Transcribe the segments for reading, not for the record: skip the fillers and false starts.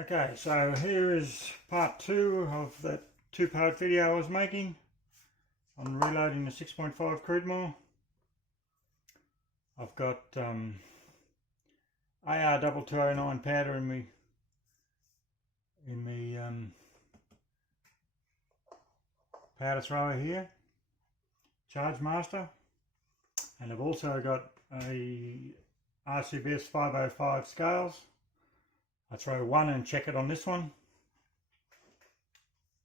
Okay, so here is part 2 of that two-part video I was making on reloading the 6.5 Creedmoor. I've got AR2209 powder in me powder thrower here, Charge Master, and I've also got a RCBS 505 scales. I throw one and check it on this one.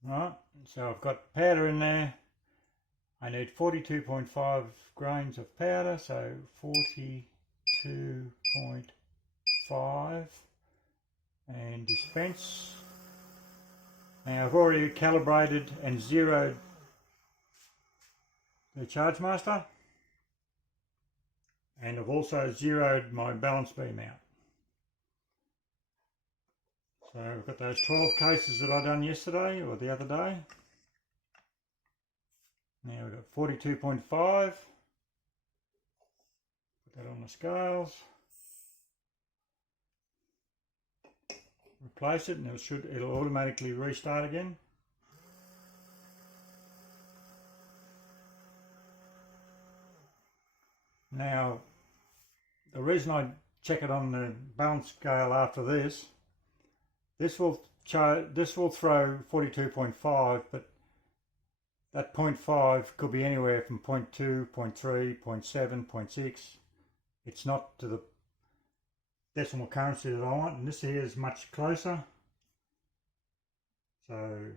Right, so I've got powder in there. I need 42.5 grains of powder, so 42.5 and dispense. Now I've already calibrated and zeroed the Charge Master, and I've also zeroed my balance beam out. So I've got those 12 cases that I done yesterday or the other day. Now we've got 42.5. Put that on the scales. Replace it and it'll automatically restart again. Now the reason I check it on the balance scale after this will throw 42.5, but that 0.5 could be anywhere from 0.2, 0.3, 0.7, 0.6. It's not to the decimal currency that I want, and this here is much closer. So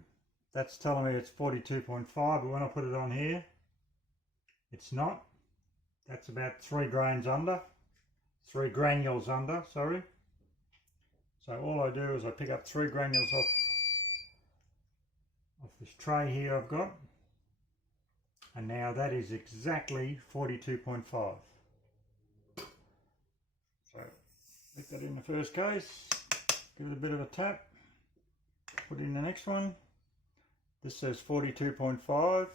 that's telling me it's 42.5, but when I put it on here, it's not. That's about 3 granules under, sorry. So all I do is I pick up 3 granules off this tray here I've got, and now that is exactly 42.5. So put that in the first case, give it a bit of a tap, put in the next one. This says 42.5.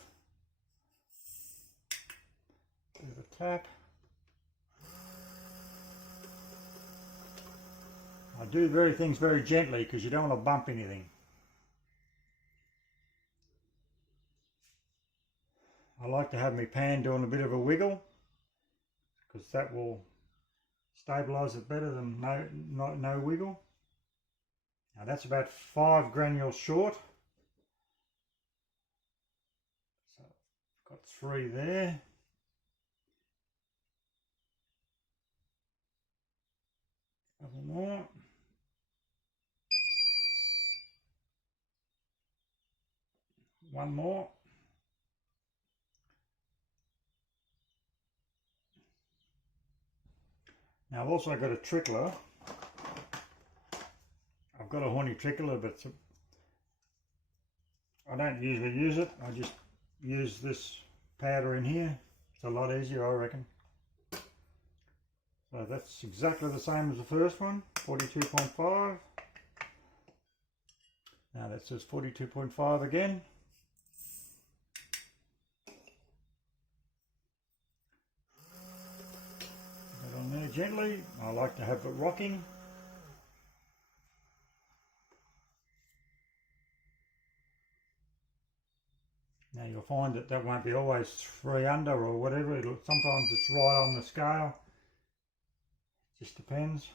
Give it a tap. I do things very gently because you don't want to bump anything. I like to have my pan doing a bit of a wiggle because that will stabilise it better than no wiggle. Now that's about 5 granules short. So I've got 3 there. A couple more. One more. Now I've also got a trickler. I've got a horny trickler, but I don't usually use it. I just use this powder in here. It's a lot easier, I reckon. So that's exactly the same as the first one, 42.5. Now that says 42.5 again. Put that on there gently. I like to have it rocking. Now you'll find that won't be always 3 under or whatever. Sometimes it's right on the scale. Just depends.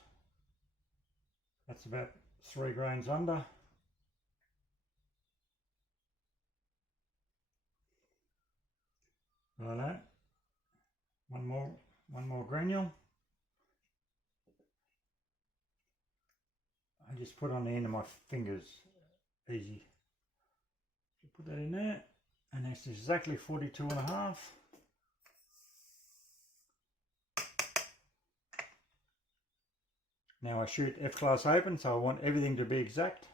That's about 3 grains under. Like that. One more granule. I just put on the end of my fingers. Easy. Put that in there, and that's exactly 42.5. Now I shoot F-class open, so I want everything to be exact,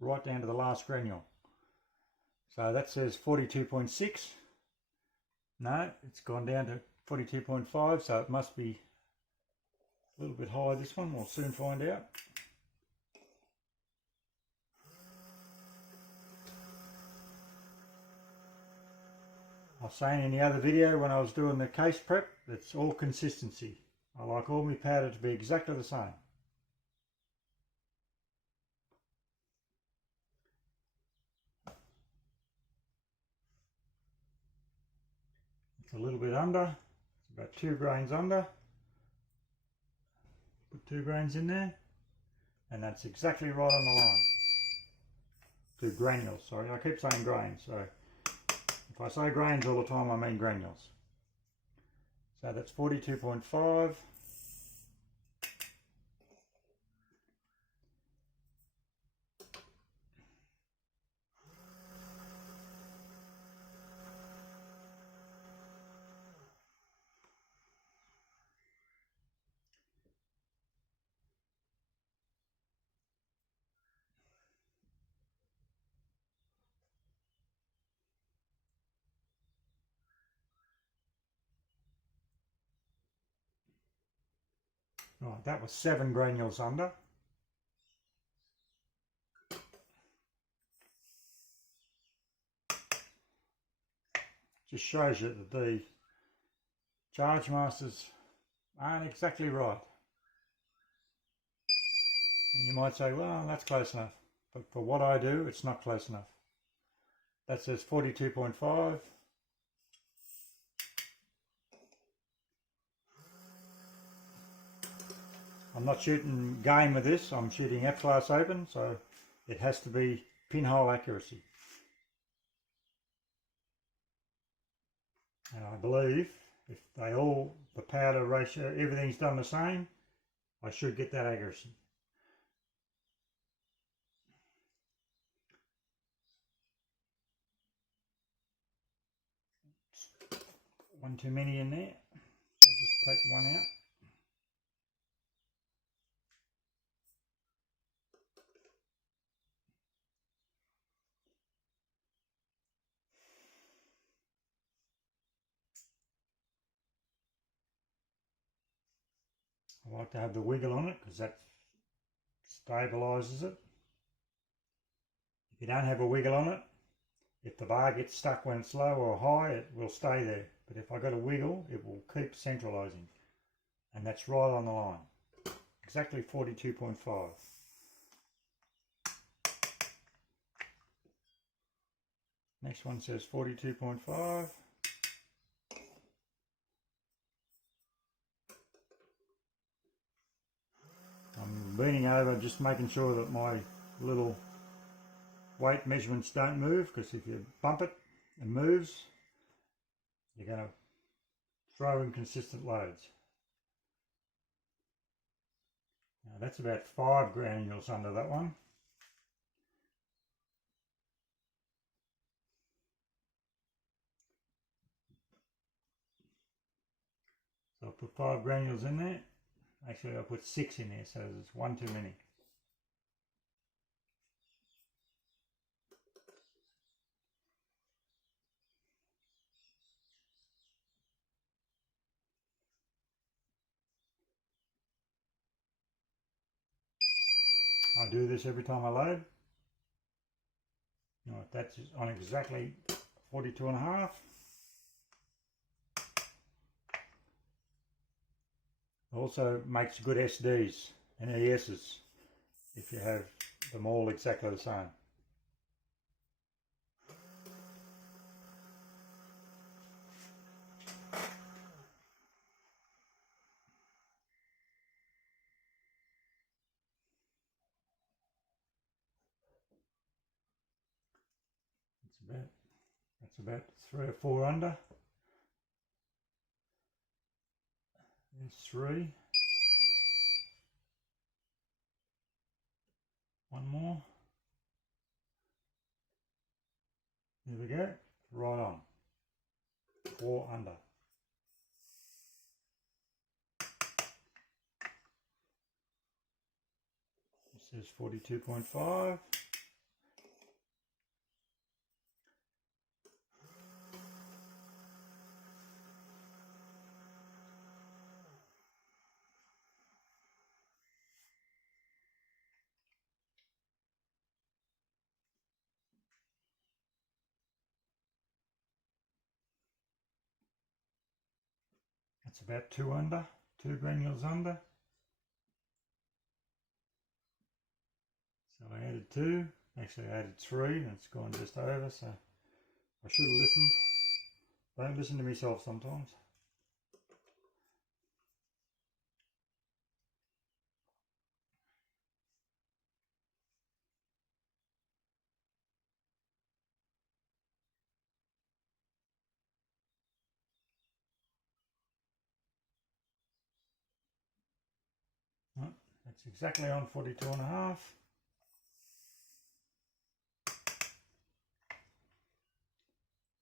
right down to the last granule. So that says 42.6. No, it's gone down to 42.5, so it must be a little bit higher, this one. We'll soon find out. I was saying in the other video when I was doing the case prep, it's all consistency. I like all my powder to be exactly the same. It's a little bit under. It's about 2 grains under. Put 2 grains in there, and that's exactly right on the line. 2 granules, sorry, I keep saying grains, so if I say grains all the time I mean granules. So that's 42.5. Right, that was 7 granules under. Just shows you that the charge masters aren't exactly right. And you might say, well, that's close enough. But for what I do, it's not close enough. That says 42.5. I'm not shooting game with this, I'm shooting F-class open, so it has to be pinhole accuracy. And I believe if they all, the powder ratio, everything's done the same, I should get that accuracy. One too many in there. I'll just take one out. I like to have the wiggle on it because that stabilises it. If you don't have a wiggle on it, if the bar gets stuck when it's low or high, it will stay there. But if I got a wiggle, it will keep centralising. And that's right on the line. Exactly 42.5. Next one says 42.5. I'm leaning over, just making sure that my little weight measurements don't move, because if you bump it and moves, you're going to throw inconsistent loads. Now that's about 5 granules under that one. So I'll put 5 granules in there. Actually I'll put 6 in there, so there's 1 too many. I do this every time I load. Right, that's on exactly 42.5. Also makes good SDs and ESs if you have them all exactly the same. That's about 3 or 4 under. There's 3. One more. There we go. Right on. 4 under. This says 42.5. That's about 2 under, 2 granules under. So I added 2, actually I added 3, and it's gone just over, so I should have listened. Don't listen to myself sometimes. That's exactly on 42.5.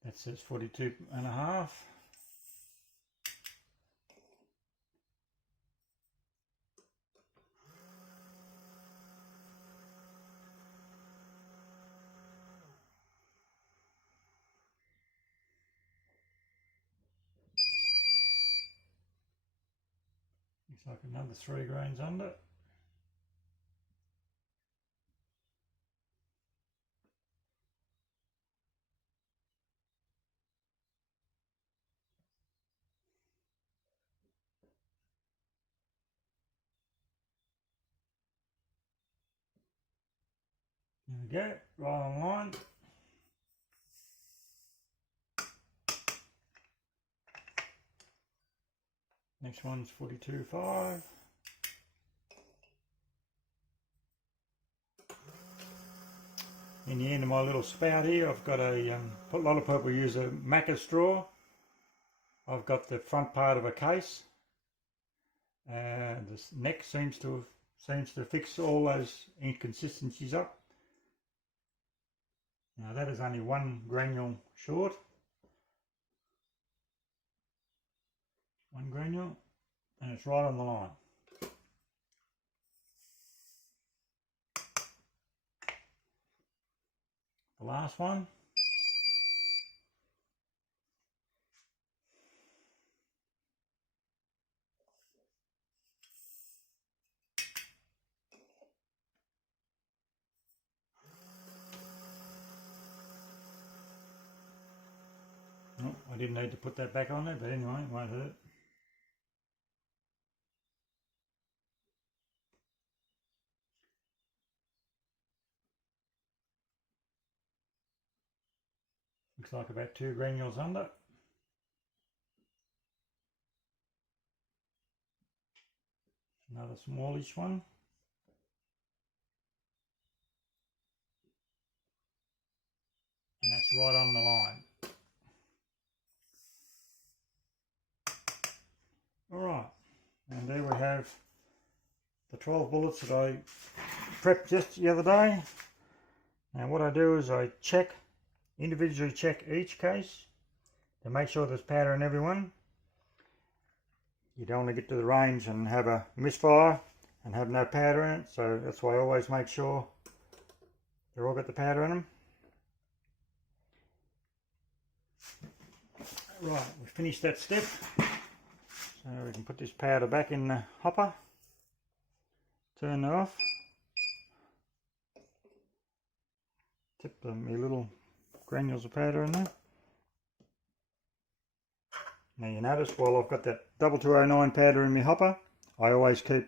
That says 42.5. Looks like another 3 grains under. There we go, right on line. Next one's 42.5. In the end of my little spout here, I've got a lot of people use a Macca straw. I've got the front part of a case, and this neck seems to fix all those inconsistencies up. Now that is only 1 granule short. 1 granule, and it's right on the line. The last one. Oh, I didn't need to put that back on there, but anyway, it won't hurt. Looks like about 2 granules under. Another smallish one. And that's right on the line. Alright, and there we have the 12 bullets that I prepped just the other day. Now what I do is I individually check each case to make sure there's powder in every one. You don't want to get to the range and have a misfire and have no powder in it, so that's why I always make sure they've all got the powder in them. Right, we've finished that step. So we can put this powder back in the hopper, turn it off, tip my little granules of powder in there. Now you notice while I've got that 2209 powder in my hopper, I always keep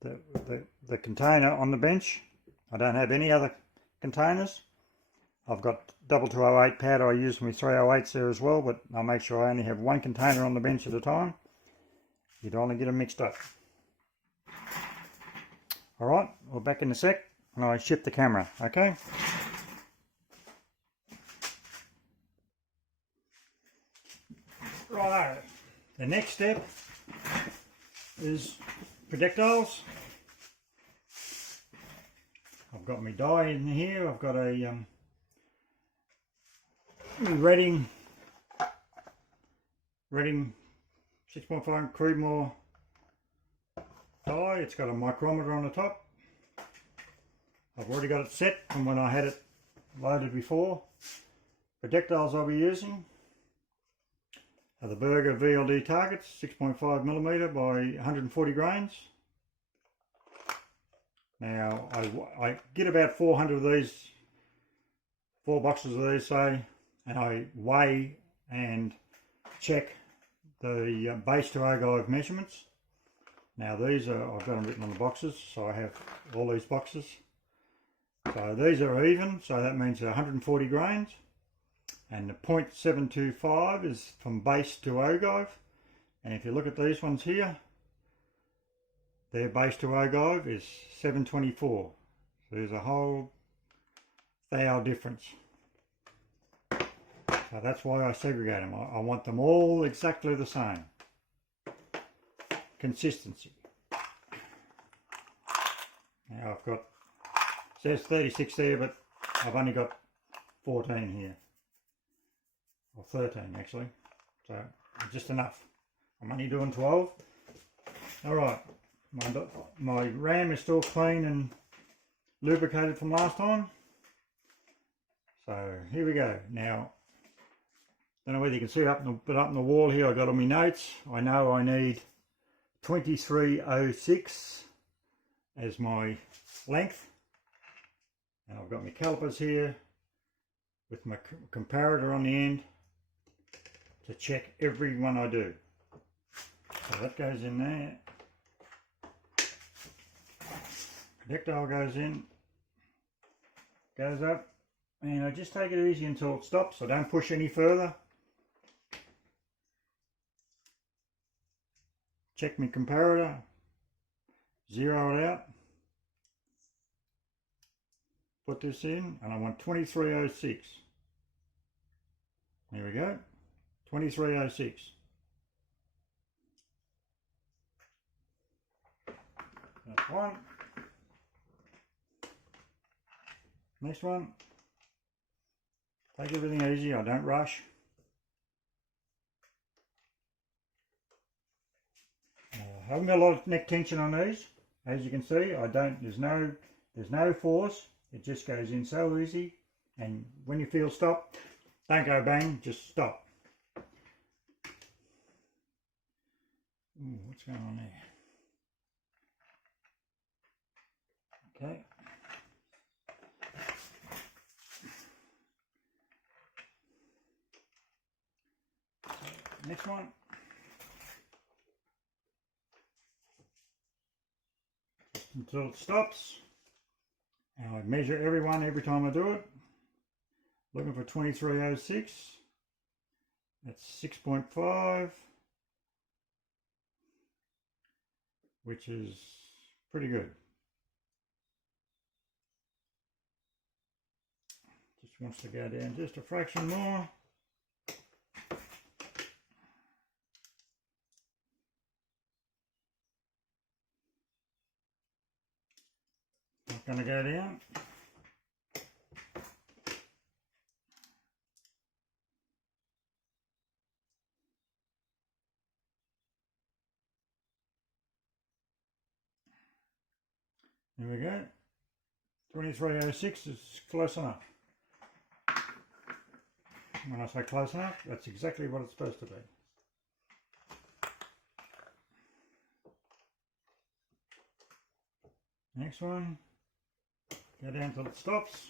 the container on the bench. I don't have any other containers. I've got 2208 powder I use for my 308s there as well, but I'll make sure I only have 1 container on the bench at a time. You don't want to get them mixed up. Alright, we're back in a sec and I shift the camera, okay? Right, the next step is projectiles. I've got my dye in here. I've got a Reading 6.5 Creedmoor dye. It's got a micrometer on the top. I've already got it set from when I had it loaded before. Projectiles I'll be using are the Burger VLD targets, 6.5mm by 140 grains. Now I get about 400 of these, 4 boxes of these say, and I weigh and check the base to ogive measurements. Now these are, I've got them written on the boxes, so I have all these boxes. So these are even, so that means 140 grains. and the 0.725 is from base to ogive. And if you look at these ones here, their base to ogive is 724. So there's a whole thou difference. So that's why I segregate them. I want them all exactly the same. Consistency. Now I've got, it says 36 there, but I've only got 14 here. Or 13 actually. So just enough. I'm only doing 12. Alright, my ram is still clean and lubricated from last time. So here we go. Now, don't know whether you can see up in the wall here, I got on my notes. I know I need 2306 as my length. And I've got my calipers here with my comparator on the end to check every one I do. So that goes in there. Projectile goes in, goes up, and I just take it easy until it stops. I don't push any further. Check my comparator, zero it out, put this in, and I want 2306. There we go, 2306. That's one. Next one. Take everything easy, I don't rush. I haven't got a lot of neck tension on these. As you can see, there's no force. It just goes in so easy. And when you feel stop, don't go bang, just stop. Ooh, what's going on there? Okay. Next one. Until it stops. And I measure everyone every time I do it. Looking for 2306. That's 6.5. Which is pretty good. Just wants to go down just a fraction more. Not going to go down. There we go. 2306 is close enough. When I say close enough, that's exactly what it's supposed to be. Next one. Go down till it stops.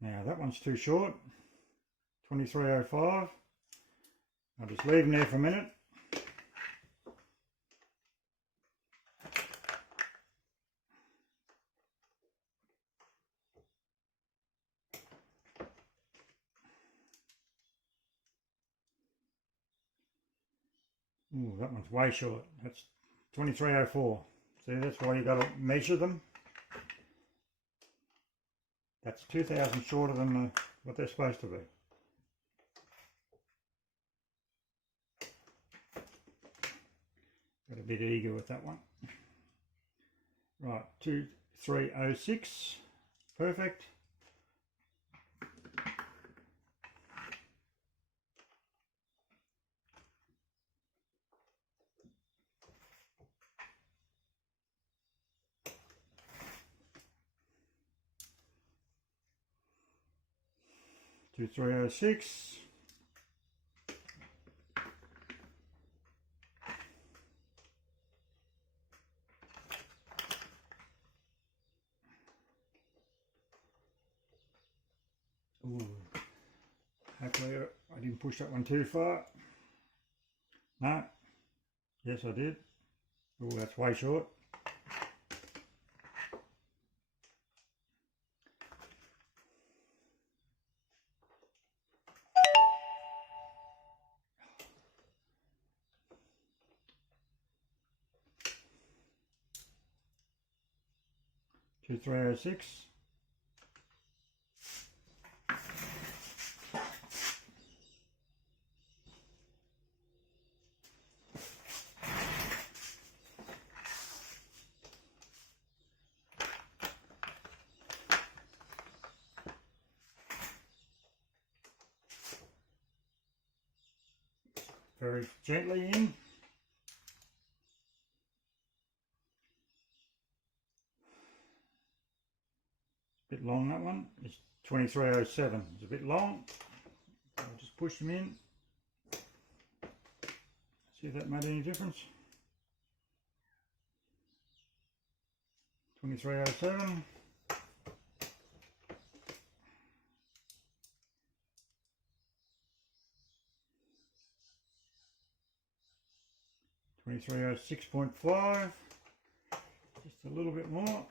Now that one's too short. 2305. I'll just leave them there for a minute. Ooh, that one's way short. That's 2304. See, that's why you got to measure them. That's 2,000 shorter than what they're supposed to be. Got a bit eager with that one. Right, 2306. Perfect. To 306. Ooh. Hopefully I didn't push that one too far. No. Yes, I did. Oh, that's way short. 2306. Very gently in. Bit long, that one. It's 2307. It's a bit long. I'll just push them in. See if that made any difference. 2307. .5, just a little bit more.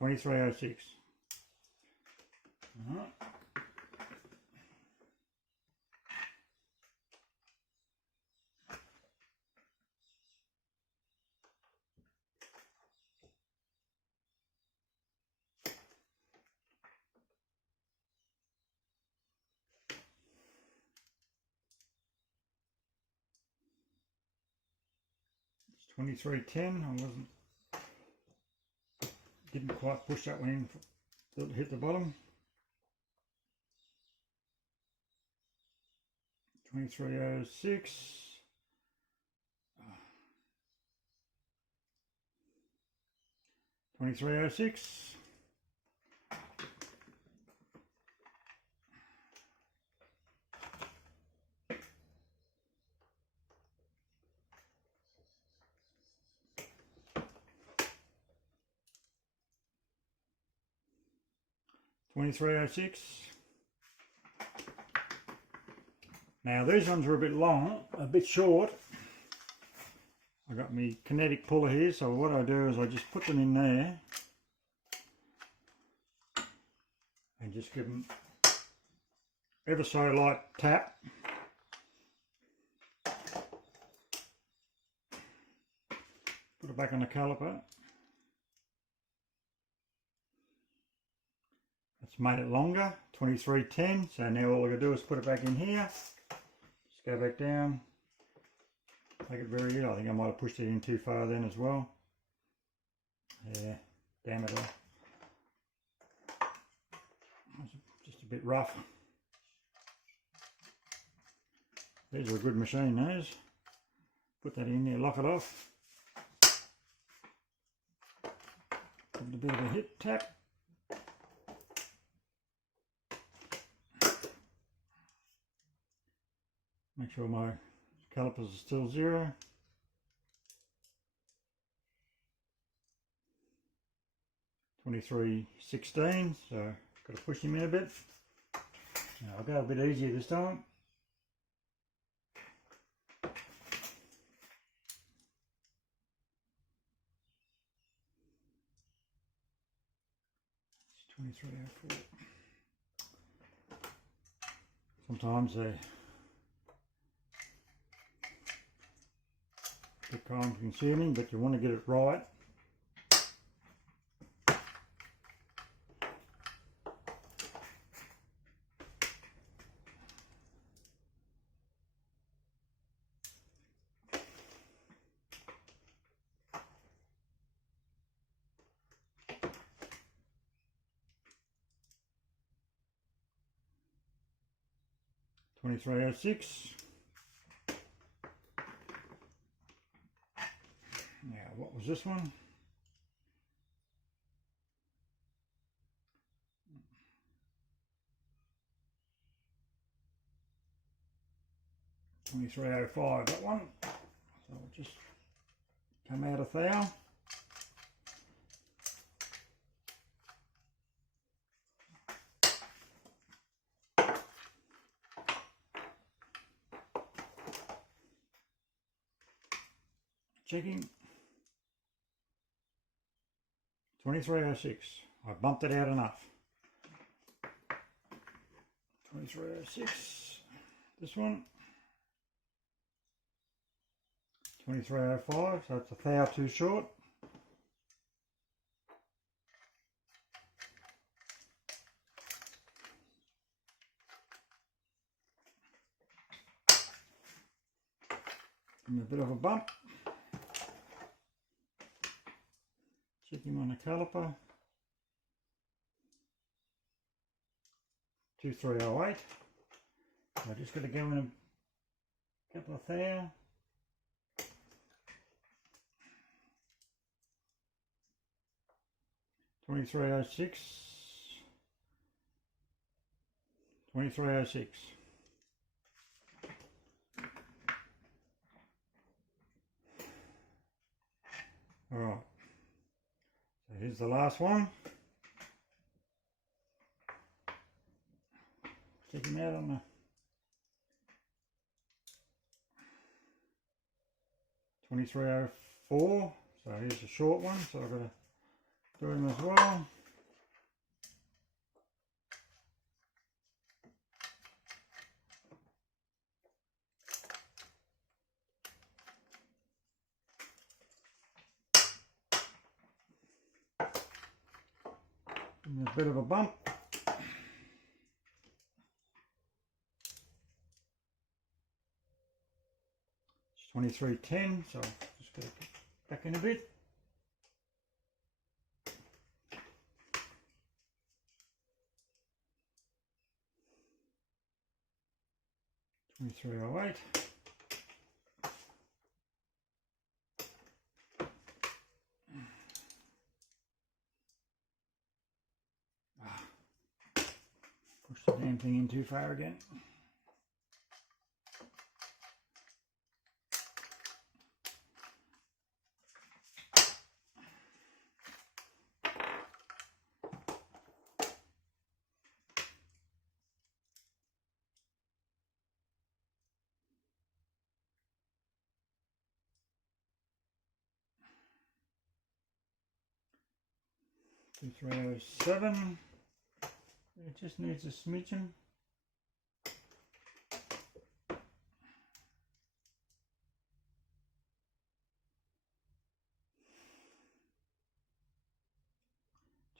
2306. Alright. It's 2310. Didn't quite push that one in till it hit the bottom. 2306. 2306. 2306. Now these ones are a bit long, a bit short. I got my kinetic puller here, so what I do is I just put them in there and just give them ever so light tap. Put it back on the caliper. It's made it longer, 2310. So now all I gotta do is put it back in here. Just go back down. Make it very good. I think I might have pushed it in too far then as well. Yeah, damn it all. Just a bit rough. These are a good machine, those. Put that in there, lock it off. Give it a bit of a hit, tap. Make sure my calipers are still 0. .2316, so got to push him in a bit. Now I'll go a bit easier this time. It's 2304. Sometimes they bit time consuming, but you want to get it right. .2306. Now, what was this one? .2305, that one. So I'll just come out of thou. Checking. 2306. I bumped it out enough. 2306. This one. 2305, so it's a thou too short. Give him a bit of a bump. Check him on the caliper. 2308. I just got to go in a couple of thou. 2306. 2306. Alright, so here's the last one. Check him out on the 2304. So here's a short one, so I've got to do him as well. And a bit of a bump. It's 2310, so just got to get back in a bit. 2308. Push the damn thing in too far again. Two 307. It just needs a smidgen.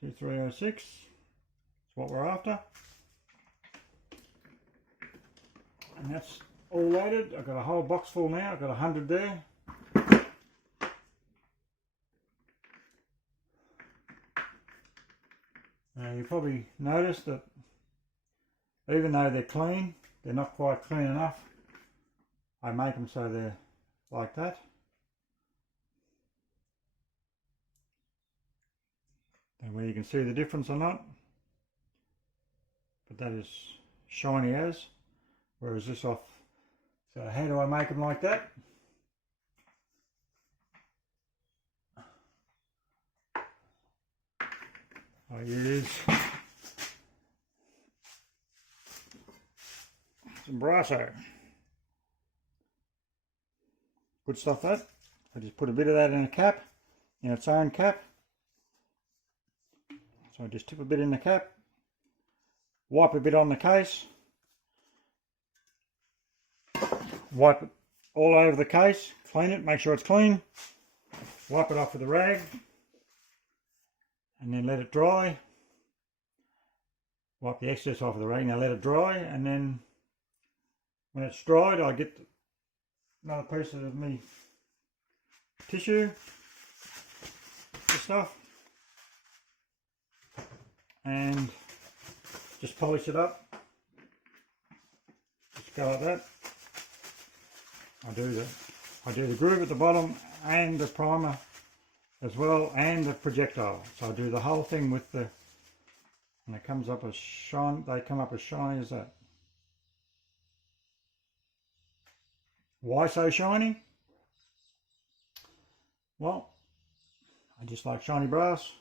Two 306. That's what we're after. And that's all loaded. I've got a whole box full now. I've got 100 there. Now you probably noticed that even though they're clean, they're not quite clean enough. I make them so they're like that. And where you can see the difference or not. But that is shiny as. Whereas this off. So how do I make them like that? I use some Brasso. Good stuff that. I just put a bit of that in a cap, in its own cap. So I just tip a bit in the cap, wipe a bit on the case, wipe it all over the case, clean it, make sure it's clean, wipe it off with a rag, and then let it dry. Wipe the excess off of the rag, now let it dry, and then when it's dried I get another piece of me tissue, the stuff, and just polish it up. Just go like that. I do the groove at the bottom and the primer as well, and the projectile. So I do the whole thing with the, and it comes up as shine. They come up as shiny as that. Why so shiny? Well, I just like shiny brass,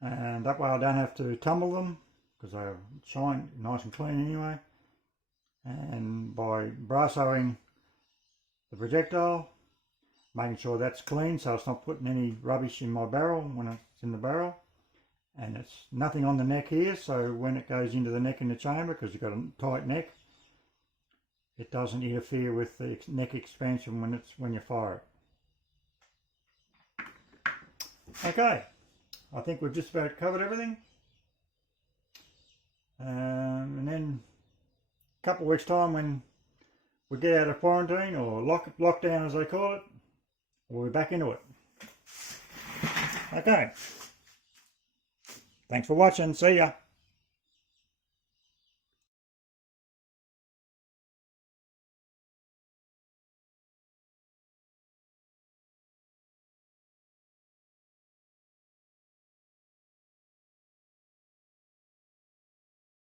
and that way I don't have to tumble them because they shine nice and clean anyway. And by brassoing the projectile, making sure that's clean so it's not putting any rubbish in my barrel when it's in the barrel, and it's nothing on the neck here, so when it goes into the neck in the chamber, because you've got a tight neck, it doesn't interfere with the neck expansion when you fire it. Okay, I think we've just about covered everything. And then a couple of weeks time, when we get out of quarantine, or lockdown as they call it, we'll be back into it. Okay. Thanks for watching. See ya.